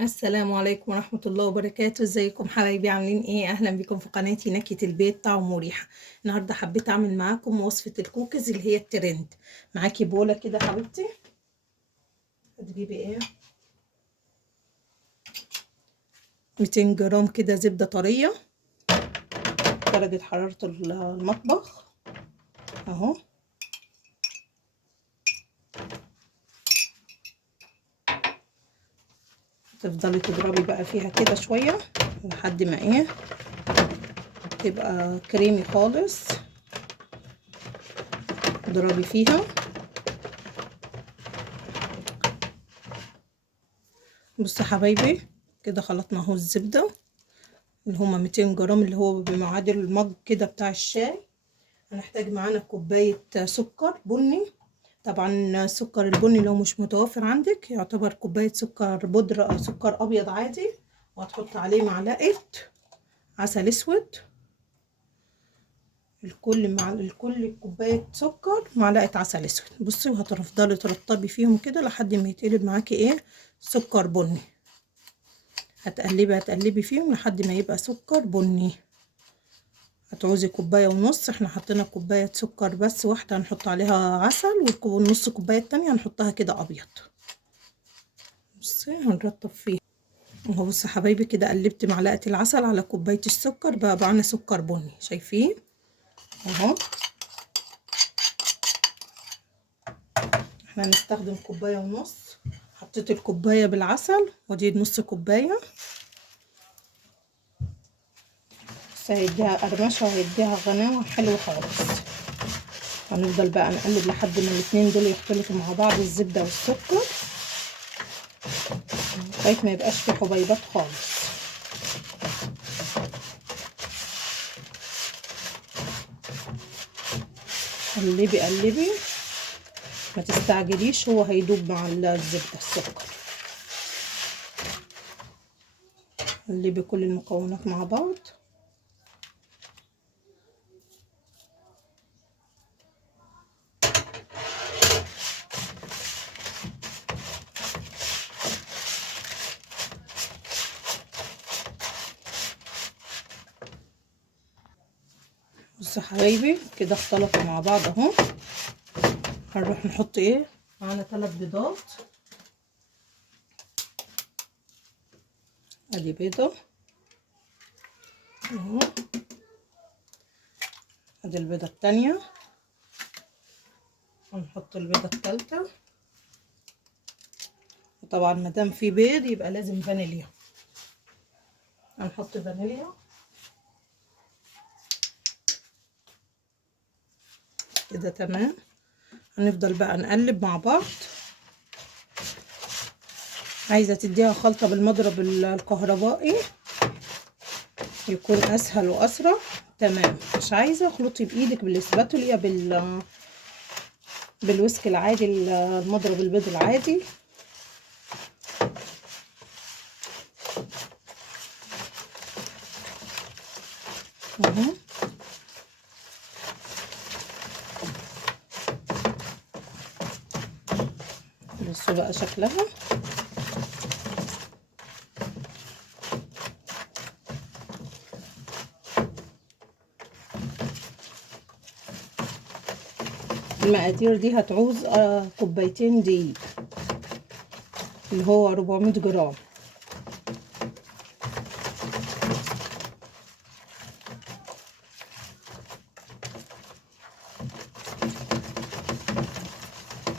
السلام عليكم ورحمة الله وبركاته. ازيكم حبايبي؟ عاملين ايه؟ اهلا بكم في قناتي نكهة البيت طعم وريحة. النهاردة حبيت اعمل معاكم وصفة الكوكيز اللي هي الترند. معاكي بولة كده حبيبتي، هتجيبي ايه 200 جرام كده زبدة طرية درجة حرارة المطبخ اهو. تفضلي تضربي بقى فيها كده شوية لحد ما ايه تبقى كريمي خالص. اضربي فيها. بصوا حبايبي كده خلطنا اهو الزبدة اللي هما 200 جرام اللي هو بمعادل المج كده بتاع الشاي. هنحتاج معانا كوباية سكر بني. طبعا السكر البني لو مش متوفر عندك يعتبر كوباية سكر بودرة او سكر ابيض عادي، وهتحط عليه معلقة عسل اسود. الكل كوباية سكر معلقة عسل اسود. بصي وهتفضلي ترطبي فيهم كده لحد ما يتقلب معاكي ايه سكر بني. هتقلبي فيهم لحد ما يبقى سكر بني. هتعوزي كوباية ونص، احنا حطينا كوباية سكر بس واحدة هنحط عليها عسل، والنص كوباية التانية هنحطها كده ابيض. بصي هنرطب فيه اهو. بصي حبايبي كده قلبت معلقة العسل على كوباية السكر بقى معانا سكر بني، شايفين اهو. احنا هنستخدم كوباية ونص. حطيت الكوباية بالعسل ودي نص كوباية. بس هيديها قرمشة وهيديها غناوة حلوة خالص. هنفضل بقى نقلب لحد ما الاتنين دول يختلطوا مع بعض، الزبدة والسكر، لغاية ما يبقاش في حبيبات خالص. قلبي قلبي ما تستعجليش، هو هيدوب مع الزبدة السكر. قلبي كل المكونات مع بعض. بصوا حبايبي كده اختلطوا مع بعض اهو. هنروح نحط ايه معانا 3 بيضات. ادي بيضة اهو، ادي البيضة التانية، هنحط البيضة التالتة. وطبعا مادام في بيض يبقى لازم فانيليا، هنحط فانيليا كده تمام. هنفضل بقى نقلب مع بعض. عايزة تديها خلطة بالمضرب الكهربائي يكون اسهل واسرع تمام. مش عايزة اخلطي بايدك بالاسباتوليا بالويسك العادي، المضرب البيض العادي اهو. بصوا بقى شكلها. المقادير دي هتعوز كوبايتين دقيق اللي هو 400 جرام.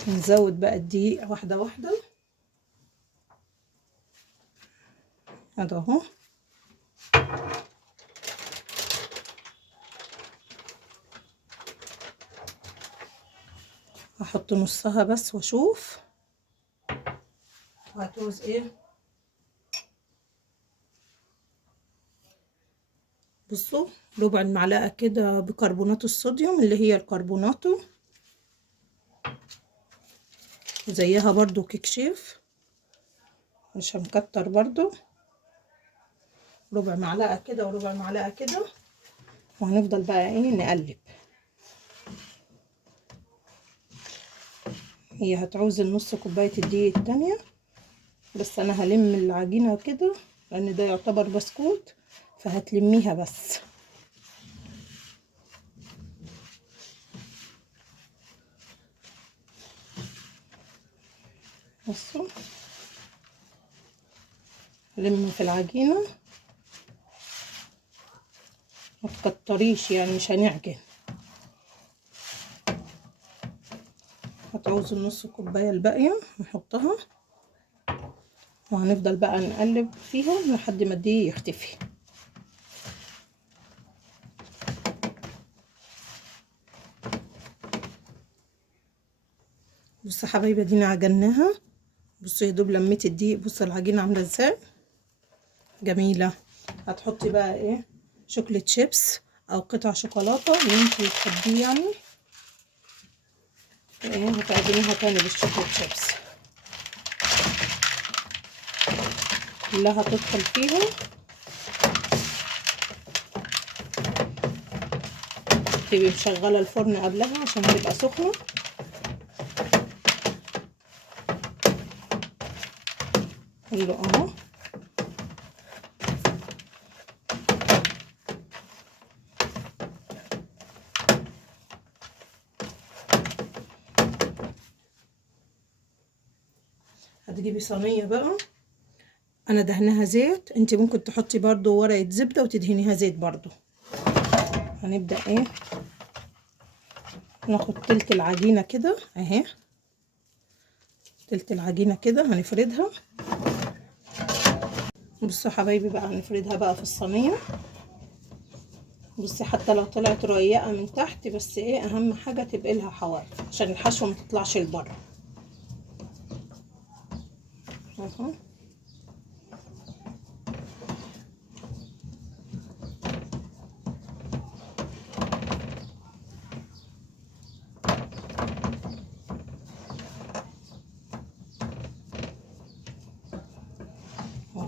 نزود بقى الدقيق واحدة واحدة. ادي اهو. هحط نصها بس واشوف. وهتعوز ايه؟ بصوا ربع المعلقة كده بكربونات الصوديوم اللي هي الكربوناتو، زيها برضو كيك شيف، مش هنكتر برضو. ربع معلقة كده وربع معلقة كده. وهنفضل بقى ايه نقلب. هي هتعوز النص كوباية الدقيق التانية. بس انا هلم العجينة كده لان ده يعتبر بسكوت، فهتلميها بس. بصوا لم في العجينة، ما تكتريش يعني مش هنعجن. هتعوز النص كوباية الباقية نحطها، وهنفضل بقى نقلب فيها لحد ما الدقيق يختفي. بصوا يا حبايبي ادينا عجناها. بصوا يا دوب لميت الدقيق. بصوا العجينة عاملة ازاي جميلة. هتحطي بقى ايه شوكليت شيبس او قطع شوكولاتة اللي انتي تحبيه يعني. ايه هتعجنيها تاني بالشوكليت شيبس كلها تدخل فيها. تبقي مشغلة الفرن قبلها عشان تبقى سخنة. كله اهو. هتجيبي صينية بقى انا دهنها زيت، انت ممكن تحطي برضو ورقة زبدة وتدهنيها زيت برضو. هنبدأ ايه ناخد تلت العجينة كده اهي، تلت العجينة كده هنفردها. بصوا حبايبي بقى هنفردها بقى في الصينية. بصي حتى لو طلعت رقيقة من تحت، بس ايه اهم حاجة تبقى لها حواف عشان الحشوة ما تطلعش لبره اهو.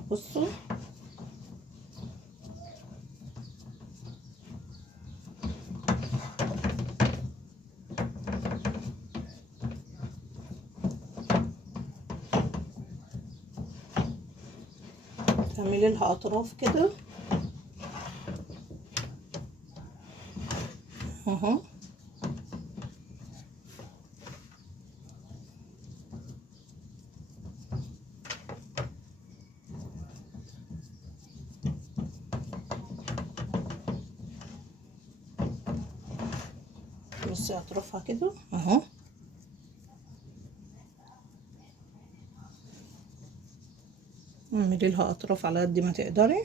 بصوا تعملي لها اطراف كده اهو. بصي اطرافها كده اهو. اعملي لها اطراف على قد ما تقدري.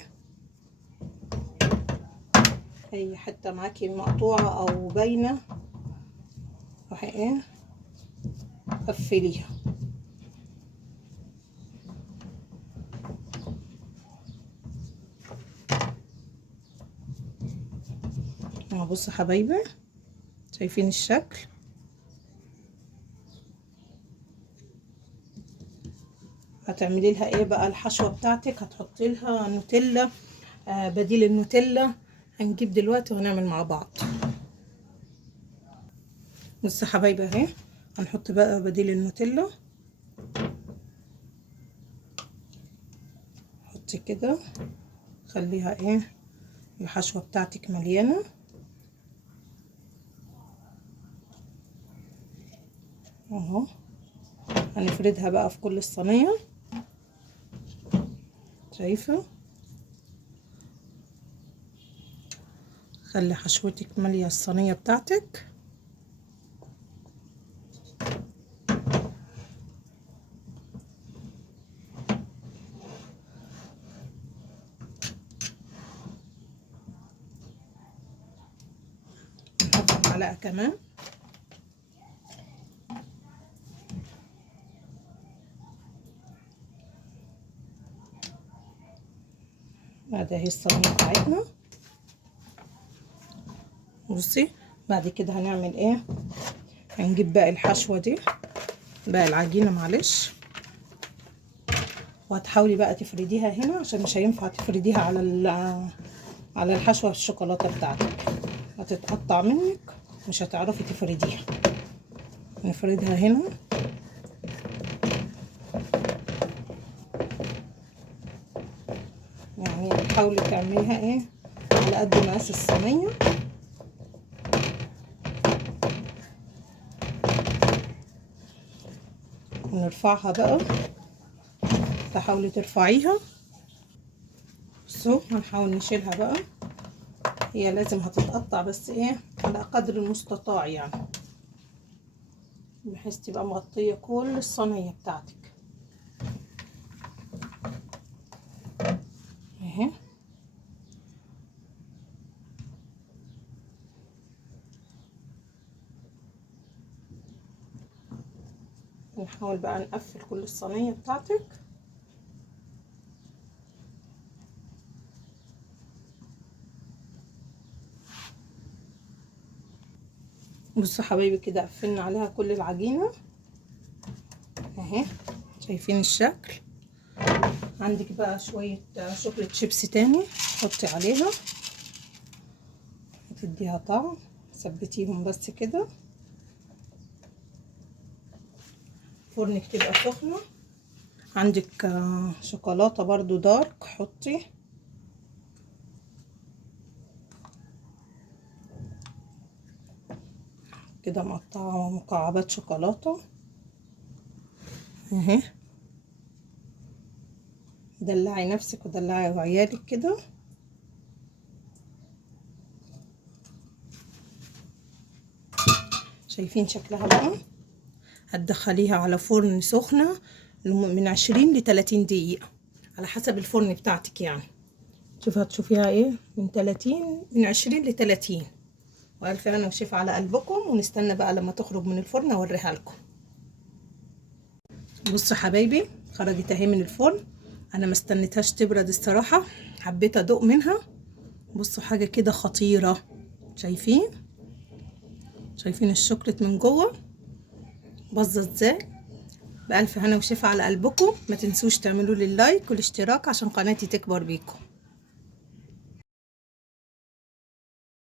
اي حته معاكي مقطوعه او باينه روحي ايه قفليها. اهو بصوا حبايبي شايفين الشكل. هتعملي لها ايه بقى الحشوه بتاعتك؟ هتحطي لها نوتيلا بديل النوتيلا. هنجيب دلوقتي وهنعمل مع بعض. بصوا حبايبي اهي هنحط بقى بديل النوتيلا. حطي كده خليها ايه الحشوه بتاعتك مليانه اهو. هنفردها بقى في كل الصينيه شايفه. خلي حشوتك ماليه الصينيه بتاعتك. نحط معلقه كمان. بعد اهي الصينيه بتاعتنا. بصي بعد كده هنعمل ايه؟ هنجيب باقي الحشوه دي، باقي العجينه معلش، وهتحاولي بقى تفرديها هنا عشان مش هينفع تفرديها على الحشوه الشوكولاته بتاعتك، هتتقطع منك مش هتعرفي تفرديها. نفردها هنا يعني حاولي تعمليها ايه على قد مقاس الصينيه. ونرفعها بقى، تحاولي ترفعيها. بصوا هنحاول نشيلها بقى، هي لازم هتتقطع بس ايه على قدر المستطاع يعني، بحيث تبقى مغطيه كل الصينيه بتاعتك اهي. نحاول بقى نقفل كل الصينيه بتاعتك. بصوا حبايبي كده قفلنا عليها كل العجينه اهي، شايفين الشكل. عندك بقى شويه شوكولاته شيبسي تاني حطي عليها تديها طعم، ثبتيهم بس كده. فرنك تبقى سخنه. عندك شوكولاته برضو دارك حطي. كده مقطعه مكعبات شوكولاته اهي. دلعي نفسك ودلعي عيالك كده. شايفين شكلها بقى. هتدخليها على فرن سخنه من 20 ل 30 دقيقه على حسب الفرن بتاعتك يعني. شوفي هتشوفيها ايه من 20 ل 30. والف هنا وشفا على قلبكم، ونستنى بقى لما تخرج من الفرن اوريها لكم. بصوا حبايبي خرجت اهي من الفرن. انا ما استنيتهاش تبرد الصراحه، حبيت ادوق منها. بصوا حاجه كده خطيره. شايفين الشوكليت من جوه باظه ازاي. بألف هنا وشفا على قلبكم. ما تنسوش تعملوا لي اللايك والاشتراك عشان قناتي تكبر بيكم.